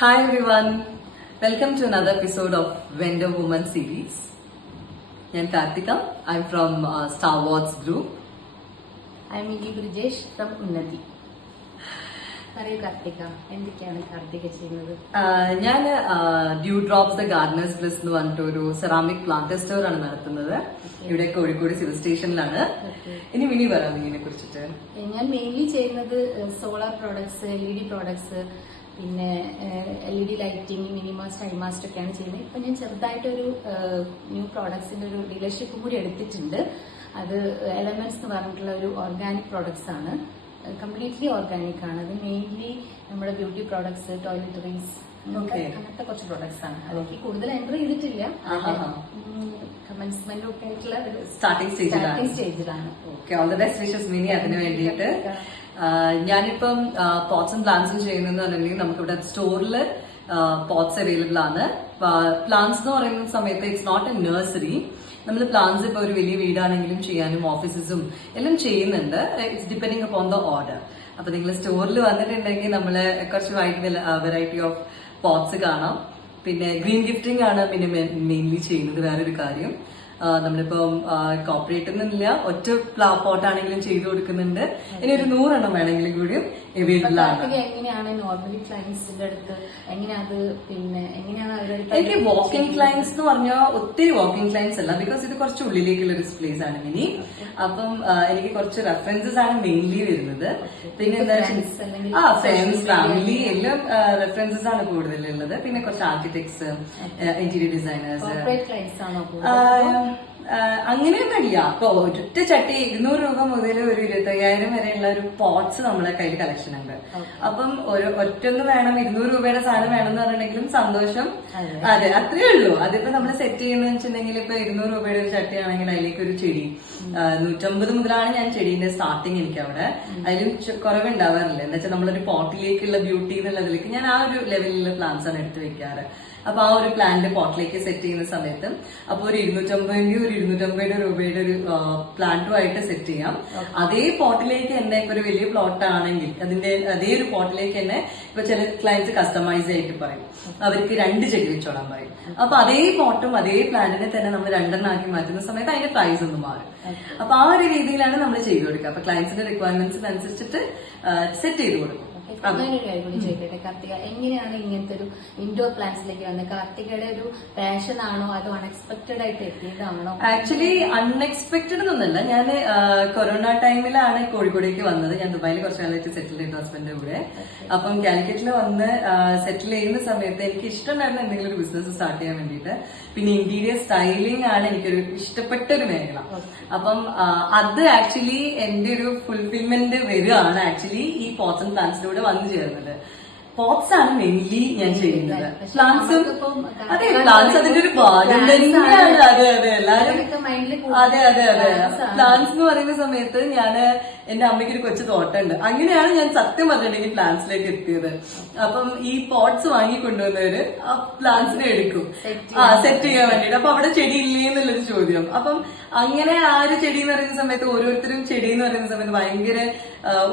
Hi everyone, welcome to another episode of Vendor Woman series. ഞാൻ Karthika. I'm from Star Wars Group. I'm Miki Brijesh from Unnati. പറയൂ കാർത്തിക, എന്തൊക്കെയാണ് കാർത്തിക ചെയ്യുന്നത്? ഞാൻ due drops the gardeners plus എന്ന് പറഞ്ഞിട്ട് ഒരു ceramic plant store ആണ് നടത്തുന്നത്. ഇവിടെ കോഴിക്കോട് സിവിൽ സ്റ്റേഷനിലാണ്. ഇനി മിനി പറയാം ഇതിനെ കുറിച്ചിട്ട്. ഞാൻ മെയിൻലി ചെയ്യുന്നത് സോളാർ പ്രോഡക്ട്സ്, LED പ്രോഡക്ട്സ്, പിന്നെ LED ലൈറ്റിംഗ്, മിനിമാസ്റ്റ്, ഹൈമാസ്റ്റ് ഒക്കെയാണ് ചെയ്യുന്നത്. ഇപ്പൊ ഞാൻ ചെറുതായിട്ടൊരു ന്യൂ പ്രോഡക്ട്സിന്റെ ഒരു ഡീലർഷിപ്പ് കൂടി എടുത്തിട്ടുണ്ട്. അത് എലമെന്റ്സ് എന്ന് പറഞ്ഞിട്ടുള്ള ഒരു ഓർഗാനിക് പ്രോഡക്ട്സ് ആണ്. കംപ്ലീറ്റ്ലി ഓർഗാനിക് ആണ്. അത് മെയിൻലി നമ്മുടെ ബ്യൂട്ടി പ്രോഡക്ട്സ്, ടോയ്ലറ്ററീസ്, അങ്ങനത്തെ കുറച്ച് പ്രോഡക്ട്സ് ആണ്. അതിലേക്ക് കൂടുതൽ എൻ്റർ ചെയ്തിട്ടില്ല. കമൻസ്മെന്റ് ഒക്കെ ആയിട്ടുള്ള സ്റ്റാർട്ടിംഗ് സ്റ്റേജിലാണ്. All the best wishes Mini അതിന് വേണ്ടിയിട്ട്. ഞാനിപ്പം പോട്ട്സ് ആൻഡ് പ്ലാന്റ്സും ചെയ്യുന്നതെന്ന് പറഞ്ഞിട്ടുണ്ടെങ്കിൽ നമുക്കിവിടെ സ്റ്റോറിൽ പോട്ട്സ് അവൈലബിൾ ആണ്. പ്ലാന്റ്സ് എന്ന് പറയുന്ന സമയത്ത് ഇറ്റ്സ് നോട്ട് എ നഴ്സറി. നമ്മൾ പ്ലാന്റ്സ് ഇപ്പൊ ഒരു വലിയ വീടാണെങ്കിലും ചെയ്യാനും ഓഫീസസും എല്ലാം ചെയ്യുന്നുണ്ട്. It's depending upon the order. അപ്പൊ നിങ്ങൾ സ്റ്റോറിൽ വന്നിട്ടുണ്ടെങ്കിൽ നമ്മള് കുറച്ച് വൈഡ് വെറൈറ്റി ഓഫ് പോട്ട്സ് കാണാം. പിന്നെ ഗ്രീൻ ഗിഫ്റ്റിംഗ് ആണ് പിന്നെ മെയിൻലി ചെയ്യുന്നത്. വേറൊരു കാര്യം, നമ്മളിപ്പം കോപ്പറേറ്റ് ഒന്നുമില്ല, ഒറ്റ പോട്ടാണെങ്കിലും ചെയ്തു കൊടുക്കുന്നുണ്ട്. ഇനി ഒരു 100 എണ്ണം വേണമെങ്കിലും കൂടിയും അവൈലബിൾ ആണ്. എങ്ങനെയാണ് നോർമലി ക്ലയൻസിന്റെ അടുത്ത് എങ്ങനെയാണ് പിന്നെ എങ്ങനെയാണ് എനിക്ക് വാക്കിംഗ് ക്ലയൻസ് എന്ന് പറഞ്ഞാൽ ഒത്തിരി വാക്കിംഗ് ക്ലയൻസ് അല്ല, ബിക്കോസ് ഇത് കുറച്ച് ഉള്ളിലേക്കുള്ള ഒരു പ്ലേസ് ആണ് ഇനി. അപ്പം എനിക്ക് കുറച്ച് റെഫറൻസസ് ആണ് മെയിൻലി വരുന്നത്. പിന്നെ എന്താ ഫ്രണ്ട്സ്, ഫാമിലി എല്ലാം റെഫറൻസസ് ആണ് കൂടുതലുള്ളത്. പിന്നെ കുറച്ച് ആർക്കിടെക്ട്സ്, ഇന്റീരിയർ ഡിസൈനേഴ്സ്, അങ്ങനെയൊന്നുമില്ല. അപ്പൊ ഒറ്റ ചട്ടി 200 രൂപ മുതൽ ഒരു 25,000 വരെയുള്ള ഒരു പോട്ട്സ് നമ്മളെ കയ്യിൽ കളക്ഷൻ ഉണ്ട്. അപ്പം ഒരു ഒറ്റൊന്ന് വേണം, 200 രൂപയുടെ സാധനം വേണമെന്ന് പറഞ്ഞിട്ടുണ്ടെങ്കിലും സന്തോഷം. അതെ, അത്രേ ഉള്ളൂ. അതിപ്പോ നമ്മൾ സെറ്റ് ചെയ്യുന്ന വെച്ചിട്ടുണ്ടെങ്കിൽ ഇപ്പൊ 200 രൂപയുടെ ഒരു ചട്ടി ആണെങ്കിൽ അതിലേക്ക് ഒരു ചെടി 150 മുതലാണ് ഞാൻ ചെടീന്റെ സ്റ്റാർട്ടിങ്. എനിക്ക് അവിടെ അതിലും കുറവുണ്ടാവാറില്ല. എന്താ വെച്ചാൽ നമ്മളൊരു പോട്ടിലേക്കുള്ള ബ്യൂട്ടി എന്നുള്ളതിലേക്ക് ഞാൻ ആ ഒരു ലെവലിലുള്ള പ്ലാന്റ്സ് ആണ് എടുത്ത് വെക്കാറ്. അപ്പൊ ആ ഒരു പ്ലാന്റ് പോട്ടിലേക്ക് സെറ്റ് ചെയ്യുന്ന സമയത്ത് അപ്പൊ ഒരു 250 രൂപയുടെ ഒരു പ്ലാന്റുമായിട്ട് സെറ്റ് ചെയ്യാം. അതേ പോട്ടിലേക്ക് തന്നെ ഇപ്പൊ ഒരു വലിയ പ്ലോട്ട് ആണെങ്കിൽ അതിന്റെ അതേ ഒരു പോട്ടിലേക്ക് തന്നെ ഇപ്പൊ ചില ക്ലയൻസ് കസ്റ്റമൈസ് ആയിട്ട് പറയും, അവർക്ക് 2 ചെടി വെച്ചോളാൻ പറയും. അപ്പൊ അതേ പോട്ടും അതേ പ്ലാന്റിനെ തന്നെ നമ്മൾ 2 എണ്ണാക്കി മാറ്റുന്ന സമയത്ത് അതിന്റെ പ്രൈസ് ഒന്ന് മാറും. അപ്പൊ ആ ഒരു രീതിയിലാണ് നമ്മൾ ചെയ്തു കൊടുക്കുക. അപ്പൊ ക്ലയൻസിന്റെ റിക്വയർമെന്റ്സിനനുസരിച്ചിട്ട് സെറ്റ് ചെയ്ത് കൊടുക്കും. അങ്ങനൊരു കാര്യം കൂടി ചോദിക്കട്ടെ കാർത്തിക, എങ്ങനെയാണ് ഇങ്ങനത്തെ ഒരു ഇൻഡോർ പ്ലാന്റ്സിലേക്ക് വന്നത്? കാർത്തികയുടെ ഒരു പാഷൻ ആണോ അതോ അൺഎക്സ്പെക്ടഡ് ആയിട്ട് എത്തിയതാണോ? ആക്ച്വലി അൺഎക്സ്പെക്ടഡ് ഒന്നല്ല. ഞാൻ കൊറോണ ടൈമിലാണ് കോഴിക്കോടേക്ക് വന്നത്. ഞാൻ ദുബായിൽ കുറച്ച് കാലമായിട്ട് സെറ്റിൽ ചെയ്തു ഹസ്ബൻഡിന്റെ കൂടെ. അപ്പം കാലിക്കറ്റിൽ വന്ന് സെറ്റിൽ ചെയ്യുന്ന സമയത്ത് എനിക്ക് ഇഷ്ടമുണ്ടായിരുന്ന എന്തെങ്കിലും ഒരു ബിസിനസ് സ്റ്റാർട്ട് ചെയ്യാൻ വേണ്ടിയിട്ട്. പിന്നെ ഇന്റീരിയർ സ്റ്റൈലിംഗ് ആണ് എനിക്കൊരു ഇഷ്ടപ്പെട്ട ഒരു മേഖല. അപ്പം അത് ആക്ച്വലി എന്റെ ഒരു ഫുൾഫിൽമെന്റ് വരികയാണ് ആക്ച്വലി ഈ പോട്ട്സ് ആൻഡ് പ്ലാന്റ്സിലൂടെ വന്നു ചേർന്നത്. പോട്ട്സ് ആണ് മെയിൻലി ഞാൻ ചെയ്യുന്നത്. പ്ലാന്റ്സും അതെ, പ്ലാന്റ്സ് അതിന്റെ ഒരു ഭാഗം തന്നെയാണ്. അതെ അതെ, എല്ലാരും അതെ അതെ അതെ. പ്ലാന്റ്സ് എന്ന് പറയുന്ന സമയത്ത് ഞാൻ എന്റെ അമ്മയ്ക്ക് ഒരു കൊച്ചു തോട്ടമുണ്ട്. അങ്ങനെയാണ് ഞാൻ സത്യം പറഞ്ഞിട്ടുണ്ടെങ്കിൽ പ്ലാന്റ്സിലേക്ക് എത്തിയത്. അപ്പം ഈ പോട്ട്സ് വാങ്ങിക്കൊണ്ടുവന്നവര് ആ പ്ലാന്റ്സിനെ എടുക്കും സെറ്റ് ചെയ്യാൻ വേണ്ടിട്ട്. അപ്പൊ അവിടെ ചെടി ഇല്ലേ എന്നുള്ളൊരു ചോദ്യം. അപ്പം അങ്ങനെ ആ ഒരു ചെടി എന്ന് പറയുന്ന സമയത്ത് ഓരോരുത്തരും ചെടി എന്ന് പറയുന്ന സമയത്ത് ഭയങ്കര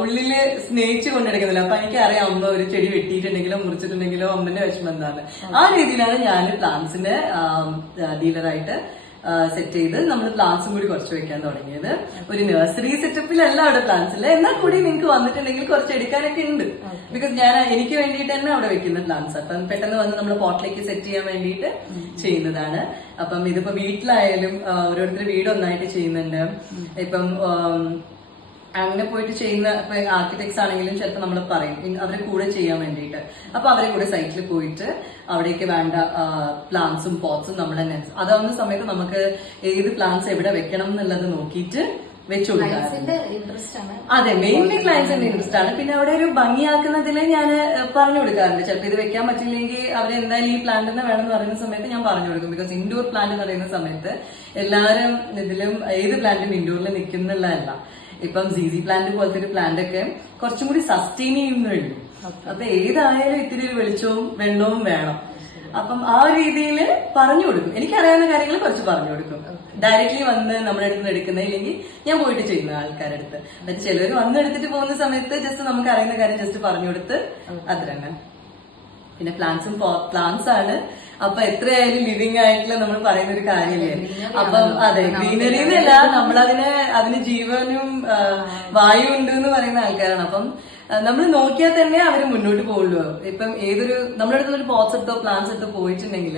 ഉള്ളില് സ്നേഹിച്ചു കൊണ്ടെടുക്കുന്നില്ല. അപ്പൊ എനിക്കറിയാം അമ്മ ഒരു ചെടി വെട്ടിയിട്ടുണ്ടെങ്കിലോ മുറിച്ചിട്ടുണ്ടെങ്കിലോ അമ്മന്റെ വിഷമം എന്താണ്. ആ രീതിയിലാണ് ഞാൻ പ്ലാന്റ്സിന്റെ ഡീലറായിട്ട് സെറ്റ് ചെയ്ത് നമ്മൾ പ്ലാന്റ്സും കൂടി കുറച്ച് വെക്കാൻ തുടങ്ങിയത്. ഒരു നഴ്സറി സെറ്റപ്പിലല്ല അവിടെ പ്ലാന്റ്സ് ഇല്ല, എന്നാൽ കൂടി നിങ്ങൾക്ക് വന്നിട്ടുണ്ടെങ്കിൽ കുറച്ച് എടുക്കാനൊക്കെ ഉണ്ട്. ബിക്കോസ് ഞാൻ എനിക്ക് വേണ്ടിയിട്ട് തന്നെ അവിടെ വെക്കുന്ന പ്ലാന്റ്സ്. അപ്പം പെട്ടെന്ന് വന്ന് നമ്മൾ പോട്ടിലേക്ക് സെറ്റ് ചെയ്യാൻ വേണ്ടിയിട്ട് ചെയ്യുന്നതാണ്. അപ്പം ഇതിപ്പോ വീട്ടിലായാലും ഓരോരുത്തർ വീട് ഒന്നായിട്ട് ചെയ്യുന്നുണ്ട്. ഇപ്പം അങ്ങനെ പോയിട്ട് ചെയ്യുന്ന ഇപ്പൊ ആർക്കിടെക്ട്സ് ആണെങ്കിലും ചിലപ്പോൾ നമ്മൾ പറയും അവരെ കൂടെ ചെയ്യാൻ വേണ്ടിയിട്ട്. അപ്പൊ അവരെ കൂടെ സൈറ്റിൽ പോയിട്ട് അവിടേക്ക് വേണ്ട പ്ലാന്റ്സും പോട്ട്സും നമ്മൾ തന്നെ അതാവുന്ന സമയത്ത് നമുക്ക് ഏത് പ്ലാന്റ്സ് എവിടെ വെക്കണം എന്നുള്ളത് നോക്കിയിട്ട് വെച്ചു കൊടുക്കാം. അതെ, മെയിൻലി ക്ലയൻസിന്റെ ഇൻട്രസ്റ്റ് ആണ്. പിന്നെ അവിടെ ഒരു ഭംഗിയാക്കുന്നതിൽ ഞാൻ പറഞ്ഞു കൊടുക്കാറുണ്ട്. ചിലപ്പോൾ ഇത് വെക്കാൻ പറ്റില്ലെങ്കിൽ അവരെന്തായാലും ഈ പ്ലാന്റ് തന്നെ വേണം എന്ന് പറയുന്ന സമയത്ത് ഞാൻ പറഞ്ഞു കൊടുക്കും. ബിക്കോസ് ഇൻഡോർ പ്ലാന്റ് എന്ന് പറയുന്ന സമയത്ത് എല്ലാവരും ഇതിലും ഏത് പ്ലാന്റും ഇൻഡോറിൽ നിൽക്കുന്നുള്ളതല്ല. ഇപ്പം ZZ പ്ലാന്റ് പോലത്തെ ഒരു പ്ലാന്റ് ഒക്കെ കുറച്ചും കൂടി സസ്റ്റെയിൻ ചെയ്യുന്നുള്ളൂ. അപ്പൊ ഏതായാലും ഇത്തിരി ഒരു വെളിച്ചവും വെള്ളവും വേണം. അപ്പം ആ രീതിയിൽ പറഞ്ഞു കൊടുക്കും. എനിക്കറിയാവുന്ന കാര്യങ്ങൾ കുറച്ച് പറഞ്ഞു കൊടുക്കും. ഡയറക്ട്ലി വന്ന് നമ്മുടെ അടുത്ത് എടുക്കുന്നില്ലെങ്കിൽ ഞാൻ പോയിട്ട് ചെയ്യുന്ന ആൾക്കാരുടെ അടുത്ത്. എന്നിട്ട് ചിലർ വന്നെടുത്തിട്ട് പോകുന്ന സമയത്ത് ജസ്റ്റ് നമുക്ക് അറിയുന്ന കാര്യം ജസ്റ്റ് പറഞ്ഞു കൊടുത്ത് അത് തന്നെ. പിന്നെ പ്ലാന്റ്സ് ആണ്. അപ്പൊ എത്രയായാലും ലിവിങ് ആയിട്ടുള്ള നമ്മൾ പറയുന്ന ഒരു കാര്യമില്ലേ. അപ്പം അതെ, ഗ്രീനറി എന്നല്ല, അതിന് ജീവനും വായു ഉണ്ട് എന്ന് പറയുന്ന ആൾക്കാരാണ്. അപ്പം നമ്മൾ നോക്കിയാൽ തന്നെ അവര് മുന്നോട്ട് പോകുള്ളൂ. ഇപ്പം നമ്മുടെ അടുത്തൊരു പോട്ട്സ് എടുത്തോ പ്ലാന്റ്സ് എടുത്തോ പോയിട്ടുണ്ടെങ്കിൽ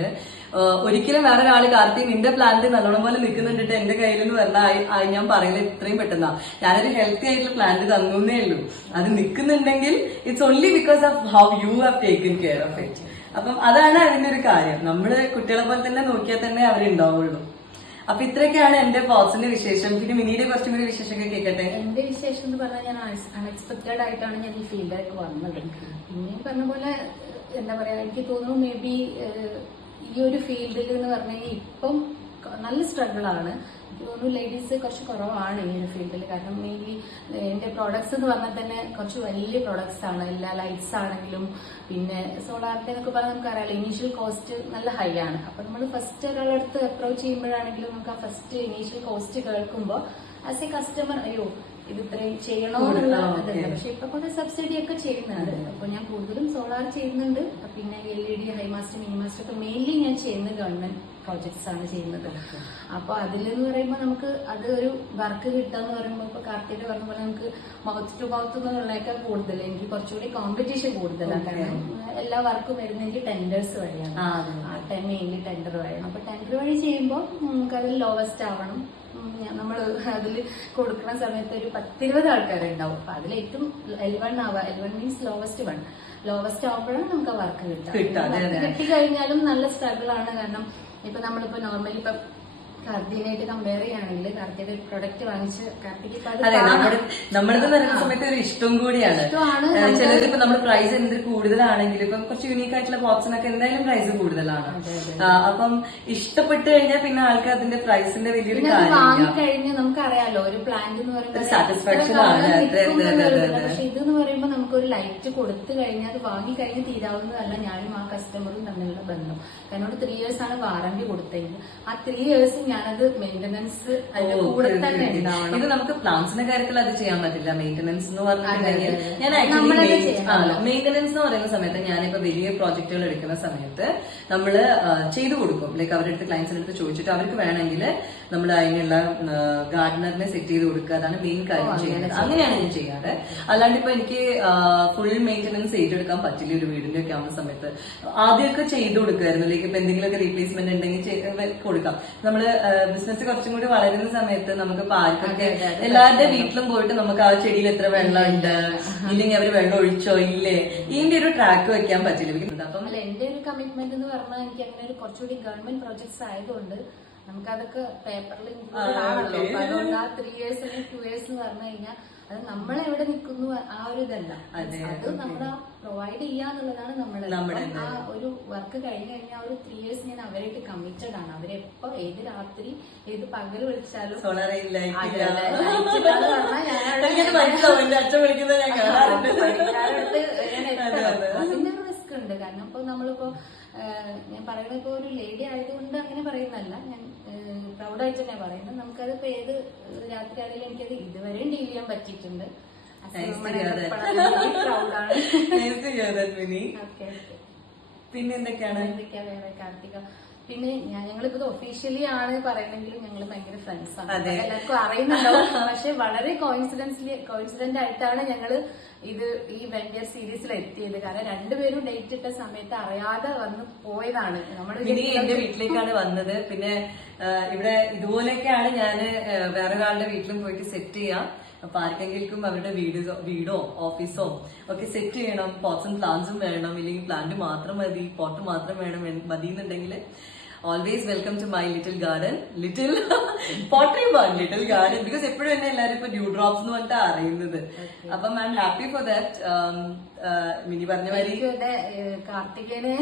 ഒരിക്കലും വേറെ ഒരാള് കാർത്തി നിന്റെ പ്ലാന്റ് നല്ലോണം പോലെ നിൽക്കുന്നുണ്ടിട്ട് എന്റെ കയ്യിൽ എന്ന് പറഞ്ഞാൽ ഞാൻ പറയുന്നത് ഇത്രയും പെട്ടെന്നാ. ഞാനൊരു ഹെൽത്തി ആയിട്ടുള്ള പ്ലാന്റ് തന്നേ ഉള്ളൂ. അത് നിൽക്കുന്നുണ്ടെങ്കിൽ it's only because of how you have taken care of it. അപ്പം അതാണ് അതിന്റെ ഒരു കാര്യം. നമ്മള് കുട്ടികളെ പോലെ തന്നെ നോക്കിയാൽ തന്നെ അവരുണ്ടാവുള്ളൂ. അപ്പൊ ഇത്രയൊക്കെയാണ് എന്റെ പോട്ട്സിന്റെ വിശേഷം. പിന്നെ മിനിയുടെ കുറച്ചും കൂടി വിശേഷമൊക്കെ കേൾക്കട്ടെ. എന്റെ വിശേഷം എന്ന് പറഞ്ഞാൽ ഞാൻ അൺഎക്സ്പെക്ടഡ് ആയിട്ടാണ് ഞാൻ ഈ ഫീൽഡിലേക്ക് വന്നത്. പിന്നെ ഈ പറഞ്ഞ പോലെ എന്താ പറയാ, എനിക്ക് തോന്നുന്നു മേ ബി ഈ ഒരു ഫീൽഡിൽ എന്ന് പറഞ്ഞാൽ ഇപ്പം നല്ല സ്ട്രഗിൾ ആണ്. എനിക്ക് തോന്നുന്നു ലേഡീസ് കുറച്ച് കുറവാണ് ഈ ഒരു ഫീൽഡിൽ. കാരണം മെയിൻലി എന്റെ പ്രോഡക്ട്സ് എന്ന് പറഞ്ഞാൽ തന്നെ കുറച്ച് വലിയ പ്രോഡക്ട്സ് ആണ്. എല്ലാ ലൈറ്റ്സ് ആണെങ്കിലും പിന്നെ സോളാറിന്റെ എന്നൊക്കെ പറഞ്ഞാൽ നമുക്കറിയാലോ ഇനീഷ്യൽ കോസ്റ്റ് നല്ല ഹൈ ആണ്. അപ്പൊ നമ്മൾ ഫസ്റ്റ് ഒരാളടുത്ത് അപ്രോച്ച് ചെയ്യുമ്പോഴാണെങ്കിലും നമുക്ക് ആ ഫസ്റ്റ് ഇനീഷ്യൽ കോസ്റ്റ് കേൾക്കുമ്പോൾ ആസ് എ കസ്റ്റമർ അയ്യോ ഇത് ഇത്രയും ചെയ്യണോന്നുള്ള ഇതുണ്ട്. പക്ഷെ ഇപ്പൊ കുറെ സബ്സിഡി ഒക്കെ ചെയ്യുന്നുണ്ട്. അപ്പൊ ഞാൻ കൂടുതലും സോളാർ ചെയ്യുന്നുണ്ട്. പിന്നെ LED, ഹൈമാസ്റ്റ്, മിനിമാസ്റ്റ് ഒക്കെ മെയിൻലി ഞാൻ ചെയ്യുന്നത് ഗവൺമെന്റ് പ്രോജക്ട്സ് ആണ് ചെയ്യുന്നത്. അപ്പൊ അതിലെന്ന് പറയുമ്പോൾ നമുക്ക് അത് ഒരു വർക്ക് കിട്ടാന്ന് പറയുമ്പോൾ ഇപ്പൊ കാർത്തിക പറഞ്ഞ പോലെ നമുക്ക് മൗത്ത് ടു മൗത്ത് എന്നുള്ളതിനേക്കാൾ കൂടുതൽ എനിക്ക് കുറച്ചുകൂടി കോമ്പറ്റീഷൻ കൂടുതലാണ്. കാരണം എല്ലാ വർക്കും വരുന്നെങ്കിൽ ടെൻഡേഴ്സ് വഴിയാണ്. മെയിൻലി ടെൻഡർ വഴിയാണ്. അപ്പൊ ടെൻഡർ വഴി ചെയ്യുമ്പോൾ നമുക്ക് അതിൽ ലോവസ്റ്റ് ആവണം. നമ്മൾ അതിൽ കൊടുക്കുന്ന സമയത്ത് ഒരു 10-20 ആൾക്കാരുണ്ടാവും. അപ്പൊ അതിൽ ഏറ്റവും L1 ആവുക. L1 മീൻസ് ലോവസ്റ്റ് ആവുമ്പോഴാണ് നമുക്ക് ആ വർക്ക് കിട്ടുക. കിട്ടിക്കഴിഞ്ഞാലും നല്ല സ്ട്രഗിൾ ആണ്. കാരണം ഇപ്പൊ നമ്മളിപ്പോ നോർമലി ഇപ്പൊ കാർത്തികനായിട്ട് കമ്പയർ ചെയ്യുകയാണെങ്കിൽ കാർത്തിക പ്രൊഡക്റ്റ് വാങ്ങിച്ച് കാർത്തിക നമ്മളത് വരുന്ന സമയത്ത് ഒരു ഇഷ്ടം കൂടിയാണ്. ചിലരിപ്പോ നമ്മൾ പ്രൈസ് എന്ത് കൂടുതലാണെങ്കിലും ഇപ്പം കുറച്ച് യൂണീക്ക് ആയിട്ടുള്ള ബോക്സിനൊക്കെ എന്തായാലും പ്രൈസ് കൂടുതലാണ്. അപ്പം ഇഷ്ടപ്പെട്ട് കഴിഞ്ഞാൽ പിന്നെ ആൾക്ക് അതിന്റെ പ്രൈസിന്റെ വലിയൊരു വാങ്ങിക്കഴിഞ്ഞാൽ നമുക്കറിയാലോ ഒരു പ്ലാന്റ് എന്ന് പറയുമ്പോൾ സാറ്റിസ്ഫാക്ഷൻ ആണ്. പക്ഷെ ഇതെന്ന് പറയുമ്പോൾ നമുക്കൊരു ലൈറ്റ് കൊടുത്തു കഴിഞ്ഞാൽ അത് വാങ്ങിക്കഴിഞ്ഞ് തീരാവുന്നതല്ല ഞാനും ആ കസ്റ്റമറും തമ്മിലുള്ള ബന്ധം. കാരണം 3 years ആണ് വാറന്റി കൊടുത്തെങ്കിൽ ആ 3 years ഞാനത് മെയിന്റനൻസ് അതിന്റെ കൂടെ തന്നെ ഉണ്ടാവണം. ഇത് നമുക്ക് പ്ലാന്റ്സിന്റെ കാര്യത്തിൽ അത് ചെയ്യാൻ പറ്റില്ല. മെയിന്റനൻസ് എന്ന് പറഞ്ഞിട്ടുണ്ടെങ്കിൽ ഞാൻ മെയിന്റനൻസ് എന്ന് പറയുന്ന സമയത്ത് ഞാനിപ്പോ വലിയ പ്രോജക്റ്റുകൾ എടുക്കുന്ന സമയത്ത് നമ്മള് ചെയ്തു കൊടുക്കും. ലൈക്ക് അവരുടെ അടുത്ത് ക്ലയൻസിന്റെ അടുത്ത് ചോദിച്ചിട്ട് അവർക്ക് വേണമെങ്കിൽ നമ്മൾ അതിനുള്ള ഗാർഡനറിനെ സെറ്റ് ചെയ്ത് കൊടുക്കുക. അതാണ് മെയിൻ കാര്യം ചെയ്യുന്നത്. അങ്ങനെയാണ് ഞാൻ ചെയ്യാറ്. അല്ലാണ്ട് ഇപ്പൊ എനിക്ക് ഫുൾ മെയിന്റനൻസ് ഏറ്റെടുക്കാൻ പറ്റില്ല ഒരു വീടിന്റെ ഒക്കെ ആവുന്ന സമയത്ത്. ആദ്യമൊക്കെ ചെയ്തു കൊടുക്കുമായിരുന്നു. ലൈക്ക് ഇപ്പൊ എന്തെങ്കിലുമൊക്കെ റീപ്ലേസ്മെന്റ് ഉണ്ടെങ്കിൽ കൊടുക്കാം. നമ്മള് ബിസിനസ് കുറച്ചും കൂടി വളരുന്ന സമയത്ത് നമുക്ക് പാർക്കൊക്കെ എല്ലാവരുടെ വീട്ടിലും പോയിട്ട് നമുക്ക് ആ ചെടിയിൽ എത്ര വെള്ളം ഉണ്ട്, ഇല്ലെങ്കിൽ അവര് വെള്ളം ഒഴിച്ചോ ഇല്ലേ, ഇതിന്റെ ഒരു ട്രാക്ക് വെക്കാൻ പറ്റില്ല. അപ്പം എന്റെ ഒരു കമ്മിറ്റ്മെന്റ് എന്ന് പറഞ്ഞാൽ എനിക്ക് അങ്ങനെ ഒരു കുറച്ചുകൂടി ഗവൺമെന്റ് പ്രോജക്ട്സ് ആയതുകൊണ്ട് നമുക്കതൊക്കെ പേപ്പറിൽ ആണല്ലോ. അപ്പൊ അതുകൊണ്ട് ആ 3 years അല്ലെങ്കിൽ 2 years എന്ന് പറഞ്ഞു കഴിഞ്ഞാൽ അത് നമ്മളെവിടെ നിൽക്കുന്നു ആ ഒരു ഇതല്ല. അത് നമ്മളെ പ്രൊവൈഡ് ചെയ്യാന്നുള്ളതാണ് നമ്മുടെ ആ ഒരു വർക്ക് കഴിഞ്ഞ് കഴിഞ്ഞാൽ ഒരു 3 years ഞാൻ അവരായിട്ട് കമ്മിറ്റഡ് ആണ്. അവരെപ്പോ ഏത് രാത്രി ഏത് പകൽ വിളിച്ചാലും അതിന്റെ ഒരു റിസ്ക് ഉണ്ട്. കാരണം ഇപ്പൊ നമ്മളിപ്പോ ഞാൻ പറയുന്നത് ഇപ്പൊ ഒരു ലേഡി ആയതുകൊണ്ട് അങ്ങനെ പറയുന്നല്ല, ഞാൻ പ്രൗഡായിട്ട് തന്നെ പറയുന്നത്. നമുക്കത് ഇപ്പൊ ഏത് രാത്രി ആണെങ്കിലും എനിക്കത് ഇതുവരെയും ഡീൽ ചെയ്യാൻ പറ്റിയിട്ടുണ്ട്. പിന്നെ എന്തൊക്കെയാണ് വേറെ കാർത്തിക പിന്നെ ഞങ്ങളിപ്പോ ഒഫീഷ്യലി ആണ് പറയണെങ്കിലും ഞങ്ങൾ ഭയങ്കര ഫ്രണ്ട്സ് ആണ്. എല്ലാവർക്കും അറിയുന്നുണ്ടാവും. പക്ഷെ വളരെ കോയിൻസിഡന്റ് ആയിട്ടാണ് ഞങ്ങള് ഈ വെന്റിയർ സീരീസിൽ എത്തിയത്. കാരണം രണ്ടുപേരും ഡേറ്റ് ഇട്ട സമയത്ത് അറിയാതെ വന്ന് പോയതാണ്. നമ്മൾ എന്റെ വീട്ടിലേക്കാണ് വന്നത്. പിന്നെ ഇവിടെ ഇതുപോലെയൊക്കെയാണ് ഞാൻ വേറൊരാളുടെ വീട്ടിലും പോയിട്ട് സെറ്റ് ചെയ്യാം. അപ്പൊ ആർക്കെങ്കിലും അവരുടെ വീടോ ഓഫീസോ ഒക്കെ സെറ്റ് ചെയ്യണം, പോട്ട്സും പ്ലാന്റ്സും വേണം, ഇല്ലെങ്കിൽ പ്ലാന്റ് മാത്രം മതി, പോട്ട് മാത്രം മതി എന്നുണ്ടെങ്കിൽ always welcome to my little garden, little pottery barn, little garden, because എപ്പോഴും എന്നെ എല്ലാവരും ഇപ്പൊ ഡ്യൂ ഡ്രോപ്സ് എന്ന് പറഞ്ഞിട്ട് അറിയുന്നത്. അപ്പം I am happy for that. Mini പറഞ്ഞ മാതിരി കാർത്തികേനെ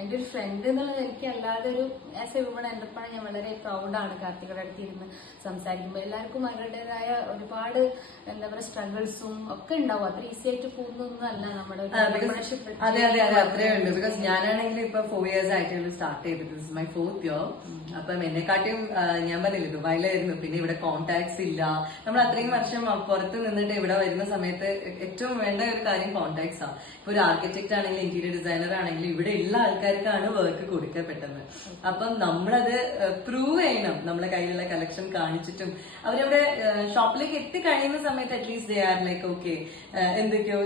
എന്റെ ഒരു ഫ്രണ്ട് എന്നുള്ളത് എനിക്ക് അല്ലാതെ ഒരു ആസ് എ വുമൺ എന്റർപ്രണർ ഞാൻ വളരെ പ്രൗഡാണ്. കാർത്തികയുടെ അടുത്ത് ഇരുന്ന് സംസാരിക്കുമ്പോൾ എല്ലാവർക്കും അവരുടേതായ ഒരുപാട് എന്താ പറയുക സ്ട്രഗിൾസും ഒക്കെ ഉണ്ടാവും. അത്ര ഈസി ആയിട്ട് പോകുന്നൊന്നും അല്ല നമ്മുടെ. അതെ അതെ അതെ അത്രേ ഉണ്ട്. ബിക്കോസ് ഞാനാണെങ്കിൽ ഇപ്പൊ 4 years ആയിട്ട് സ്റ്റാർട്ട് ചെയ്തത്. This my 4th year. അപ്പം എന്നെക്കാട്ടിയും ഞാൻ പറഞ്ഞില്ലേ ദുബായിലായിരുന്നു. പിന്നെ ഇവിടെ കോണ്ടാക്ട്സ് ഇല്ല. നമ്മൾ അത്രയും വർഷം പുറത്ത് നിന്നിട്ട് ഇവിടെ വരുന്ന സമയത്ത് ഏറ്റവും വേണ്ട ഒരു കാര്യം കോണ്ടാക്ട്സ് ക്ലയൻസാ. ഇപ്പൊ ഒരു ആർക്കിടെക്ട് ആണെങ്കിലും ഇന്റീരിയർ ഡിസൈനർ ആണെങ്കിലും ഇവിടെ ഉള്ള ആൾക്കാർക്കാണ് വർക്ക് കൊടുക്കപ്പെട്ടത്. അപ്പം നമ്മളത് പ്രൂവ് ചെയ്യണം, നമ്മളെ കയ്യിലുള്ള കളക്ഷൻ കാണിച്ചിട്ടും. അവരവിടെ ഷോപ്പിലേക്ക് എത്തിക്കഴിയുന്ന സമയത്ത് at least they are like okay എന്തൊക്കെയോ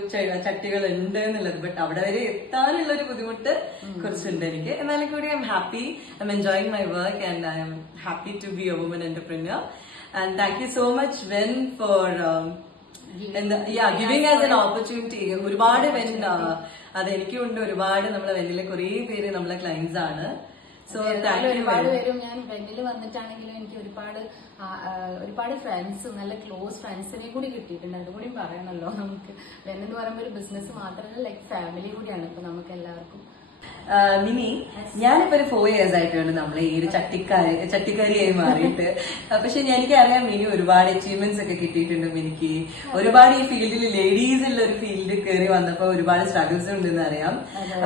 ചട്ടികൾ ഉണ്ട് എന്നുള്ളത്. ബട്ട് അവിടെ വരെ എത്താനുള്ള ഒരു ബുദ്ധിമുട്ട് കുറച്ചുണ്ട് എനിക്ക്. എന്നാലും കൂടി I'm happy, I'm enjoying my work and I'm happy to be a woman entrepreneur. And thank you so much വെൻ for giving us an opportunity. ഒരുപാട് വെൻ അതെനിക്കും ഉണ്ട്, ഒരുപാട് നമ്മളെ വെന്നിലെ കുറെ പേര് നമ്മളെ ക്ലയൻസ് ആണ്. So thank you. ഒരുപാട് പേരും ഞാൻ വെന്നിൽ വന്നിട്ടാണെങ്കിലും എനിക്ക് ഒരുപാട് ഫ്രണ്ട്സ്, നല്ല ക്ലോസ് ഫ്രണ്ട്സിനെ കൂടി കിട്ടിയിട്ടുണ്ട്. അതുകൂടി പറയണല്ലോ. നമുക്ക് വെന്നെന്ന് പറയുമ്പോൾ ഒരു ബിസിനസ് മാത്രമല്ല, ലൈക് ഫാമിലി കൂടിയാണ് ഇപ്പൊ നമുക്ക് എല്ലാവർക്കും. മിനി, ഞാനിപ്പോ ഒരു 4 years ആയിട്ടുണ്ട് നമ്മളെ ഈ ഒരു ചട്ടിക്കാരിയായി മാറിയിട്ട്. പക്ഷെ എനിക്കറിയാം മിനി ഒരുപാട് അച്ചീവ്മെന്റ്സ് ഒക്കെ കിട്ടിയിട്ടുണ്ട്. മിനിക്ക് ഒരുപാട് ഈ ഫീൽഡിൽ ലേഡീസുള്ള ഒരു ഫീൽഡിൽ കയറി വന്നപ്പോ ഒരുപാട് സ്ട്രഗിൾസ് ഉണ്ടെന്ന് അറിയാം.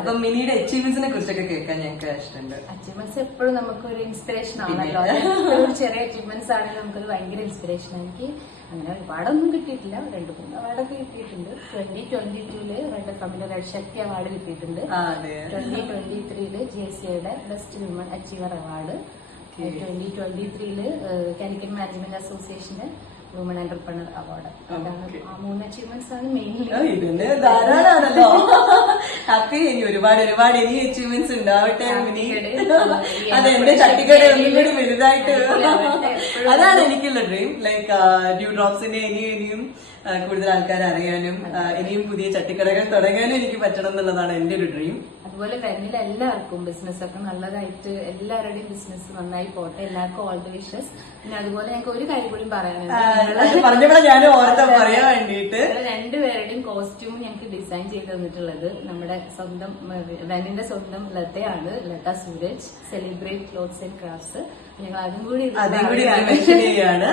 അപ്പൊ മിനിയുടെ അച്ചീവ്മെന്റ്സിനെ കുറിച്ചൊക്കെ കേൾക്കാൻ ഞങ്ങൾക്ക് ഇഷ്ടമുണ്ട്. അച്ചീവ്മെന്റ്സ് എപ്പോഴും നമുക്കൊരു ഇൻസ്പിറേഷൻ ആണല്ലോ. ചെറിയ അച്ചീവ്മെന്റ്സ് ആണെങ്കിൽ നമുക്കൊരു ഭയങ്കര ഇൻസ്പിറേഷൻ. എനിക്ക് അങ്ങനെ ഒരുപാടൊന്നും കിട്ടിയിട്ടില്ല, 2-3 അവാർഡൊക്കെ കിട്ടിയിട്ടുണ്ട്. 2022 വേൾഡ് കമ്മിലെ റെഡ് ശക്തി അവാർഡ് കിട്ടിയിട്ടുണ്ട്. 2023 GSA best women achiever award. 2023 Calicut management അസോസിയേഷന്റെ വുമൺ എന്റർപ്രണർ അവാർഡ്. അതാണ് ആ 3 അച്ചീവ്മെന്റ്സ് ആണ് മെയിൻലി. ഇതിന് ധാരാളമാണല്ലോ. ഹാപ്പി. ഇനി ഒരുപാട് ഇനി അച്ചീവ്മെന്റ്സ് ഉണ്ടാവട്ടെ മിനി. അതെ, എന്റെ ചട്ടിക്കട ഒന്നും കൂടി വലുതായിട്ട്. അതാണ് എനിക്കുള്ള ഡ്രീം. ലൈക്ക് ഡ്യൂ ഡ്രോപ്സിനെ ഇനിയും കൂടുതൽ ആൾക്കാർ അറിയാനും ഇനിയും പുതിയ ചട്ടിക്കടകൾ തുടങ്ങാനും എനിക്ക് പറ്റണം എന്നുള്ളതാണ് എന്റെ ഒരു ഡ്രീം. അതുപോലെ വെന്നിൽ എല്ലാവർക്കും ബിസിനസ് ഒക്കെ നല്ലതായിട്ട് എല്ലാവരുടെയും ബിസിനസ് നന്നായി പോട്ടെ. എല്ലാവർക്കും ഓൾ ദി വിഷസ്. പിന്നെ അതുപോലെ ഞങ്ങൾക്ക് ഒരു കാര്യം കൂടി പറയാനുണ്ട്. പറഞ്ഞപ്പോഴാണ് ഞാൻ ഓർത്ത പറയാൻ വേണ്ടിയിട്ട്, 2 പേരുടെയും കോസ്റ്റ്യൂം ഞങ്ങൾക്ക് ഡിസൈൻ ചെയ്ത് തന്നിട്ടുള്ളത് നമ്മുടെ സ്വന്തം വെന്നിന്റെ സ്വന്തം ലതയാണ്, Latha Sooraj, celebrate clothes and crafts. ഞങ്ങൾ അതും കൂടി മെൻഷൻ ചെയ്യാണ്.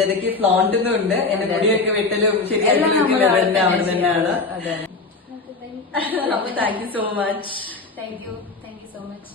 ലതയ്ക്ക് ഫ്ലോണ്ടുന്നുണ്ട്. എന്റെ മുടിയൊക്കെ വെട്ടലും ശരിയാക്കലും അവിടെ തന്നെയാണ്. അപ്പൊ thank you so much. Thank you so much.